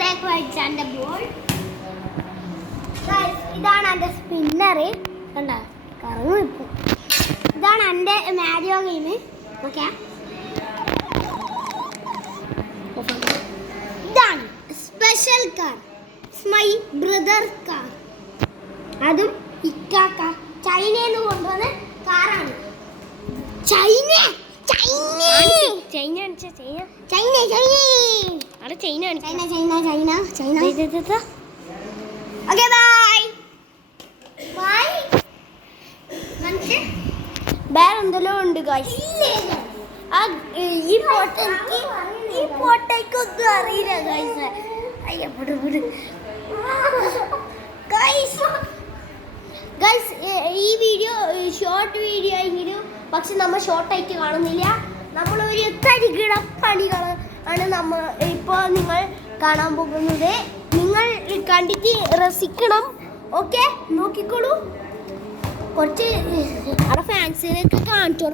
ഒരേക്ക് വായിച്ചാൻ്റെ ball. ഇതാണ് എൻ്റെ സ്പിന്നറ്. കണ്ട കറങ്ങും ഇപ്പം. ഇതാണ് എൻ്റെ മാരിയോ ഗെയിം. ഓക്കെ, ഇതാണ് special car, my brother car. അതും ഇക്കാക്ക ചൈനയിൽ നിന്ന് കൊണ്ടുവന്ന കാറാണ്. China China China China China China അവിടെ China China China China China. Okay bye bye. വേറെ എന്തെല്ലോ ഉണ്ട് ഗൈസ്. ഈ ഫോട്ടോയ്ക്കൊന്നും അറിയില്ല ഗൈസ്. അയ്യപ്പെടു ഗൈസ്. ഗൈസ് ഈ വീഡിയോ ഷോർട്ട് വീഡിയോ എങ്കിലും, പക്ഷെ നമ്മൾ ഷോർട്ടായിട്ട് കാണുന്നില്ല. നമ്മളൊരു തരികിട പണികൾ ആണ് നമ്മൾ ഇപ്പോൾ നിങ്ങൾ കാണാൻ പോകുന്നത്. നിങ്ങൾ കണ്ടിട്ട് രസിക്കണം. ഓക്കെ, നോക്കിക്കോളൂ. കുറച്ച് അവിടെ ഫാൻസിനൊക്കെ കാണിച്ചു.